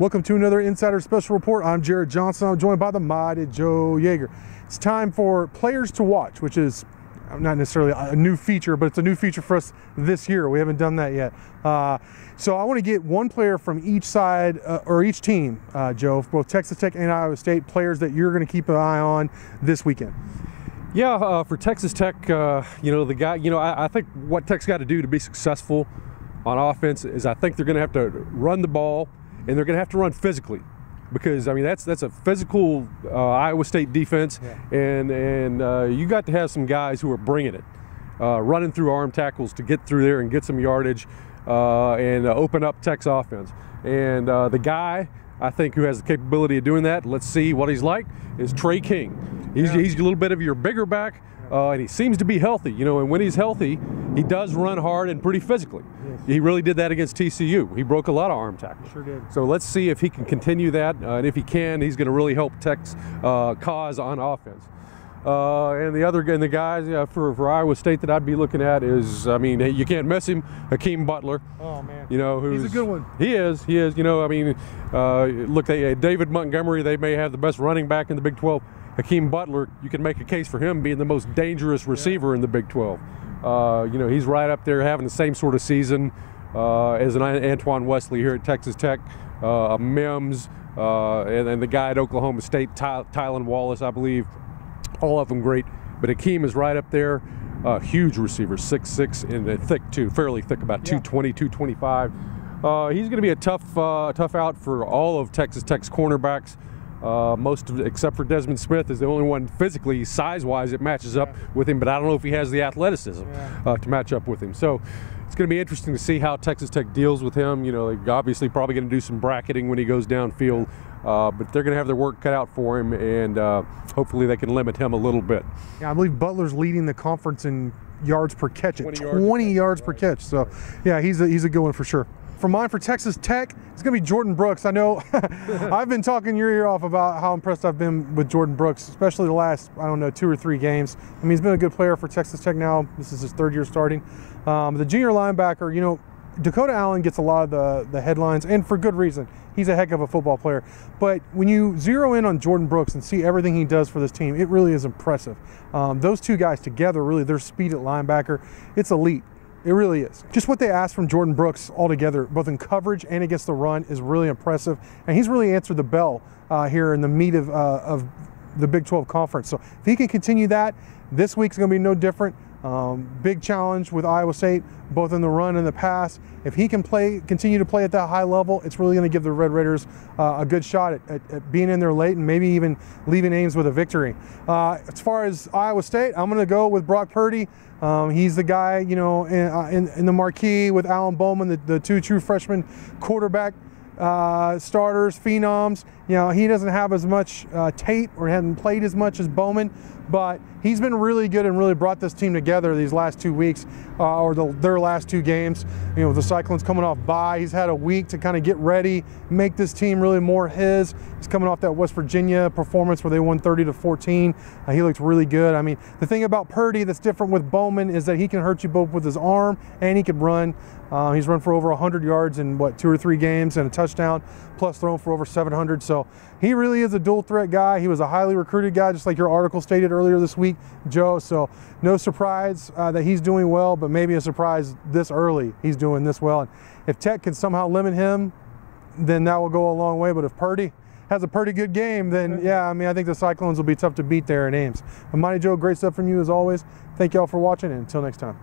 Welcome to another Insider Special Report. I'm Jarret Johnson. I'm joined by the mighty Joe Yeager. It's time for players to watch, which is not necessarily a new feature, but it's a new feature for us this year. We haven't done that yet. So I want to get one player from each side or each team, Joe, both Texas Tech and Iowa State, players that you're going to keep an eye on this weekend. Yeah, for Texas Tech, the guy, I think what Tech's got to do to be successful on offense is I think they're going to have to run the ball, and they're going to have to run physically, because I mean that's a physical Iowa State defense, yeah. and you got to have some guys who are bringing it, running through arm tackles to get through there and get some yardage and open up Tech's offense. And the guy I think who has the capability of doing that, let's see what he's like, is Trey King. He's a little bit of your bigger back, and he seems to be healthy. And when he's healthy, he does run hard and pretty physically. Yes. He really did that against TCU. He broke a lot of arm tackles. Sure did. So let's see if he can continue that, and if he can, he's going to really help Tech's cause on offense. And the guys for Iowa State that I'd be looking at is, I mean, you can't miss him, Hakeem Butler. Oh man, he's a good one. He is. Look, David Montgomery, they may have the best running back in the Big 12. Hakeem Butler, you can make a case for him being the most dangerous receiver in the Big 12. He's right up there having the same sort of season as an Antoine Wesley here at Texas Tech, Mims, and the guy at Oklahoma State, Tylan Wallace, I believe. All of them great, but Hakeem is right up there. Huge receiver, 6'6", and thick too, fairly thick, about 220, 225. He's going to be a tough out for all of Texas Tech's cornerbacks. Except for Desmond Smith is the only one physically, size-wise, that matches up with him, but I don't know if he has the athleticism to match up with him. So it's going to be interesting to see how Texas Tech deals with him. They're obviously probably going to do some bracketing when he goes downfield, but they're going to have their work cut out for him, and hopefully they can limit him a little bit. Yeah, I believe Butler's leading the conference in yards per catch at 20 yards per catch. So yeah, he's a good one for sure. For mine, for Texas Tech, it's going to be Jordan Brooks. I know I've been talking your ear off about how impressed I've been with Jordan Brooks, especially the last, 2 or 3 games. I mean, he's been a good player for Texas Tech now. This is his 3rd year starting. The junior linebacker, Dakota Allen gets a lot of the headlines, and for good reason. He's a heck of a football player. But when you zero in on Jordan Brooks and see everything he does for this team, it really is impressive. Those two guys together, really, their speed at linebacker, it's elite. It really is. Just what they asked from Jordan Brooks altogether, both in coverage and against the run, is really impressive. And he's really answered the bell here in the meat of the Big 12 Conference. So if he can continue that, this week's going to be no different. Big challenge with Iowa State, both in the run and the pass. If he can continue to play at that high level, it's really going to give the Red Raiders a good shot at being in there late and maybe even leaving Ames with a victory. As far as Iowa State, I'm going to go with Brock Purdy. He's the guy, in the marquee with Alan Bowman, the 2 true freshman quarterback starters, phenoms. He doesn't have as much tape or hasn't played as much as Bowman, but he's been really good and really brought this team together these last 2 weeks, or their last 2 games. The Cyclones coming off bye. He's had a week to kind of get ready, make this team really more his. He's coming off that West Virginia performance where they won 30-14. He looked really good. I mean, the thing about Purdy that's different with Bowman is that he can hurt you both with his arm and he can run. He's run for over 100 yards in 2 or 3 games and a touchdown, plus thrown for over 700. So he really is a dual threat guy. He was a highly recruited guy, just like your article stated earlier this week, Joe. So no surprise that he's doing well, but maybe a surprise this early he's doing this well. And if Tech can somehow limit him, then that will go a long way. But if Purdy has a pretty good game, then yeah, I think the Cyclones will be tough to beat there in Ames. But Mighty Joe, great stuff from you as always. Thank y'all for watching, and until next time.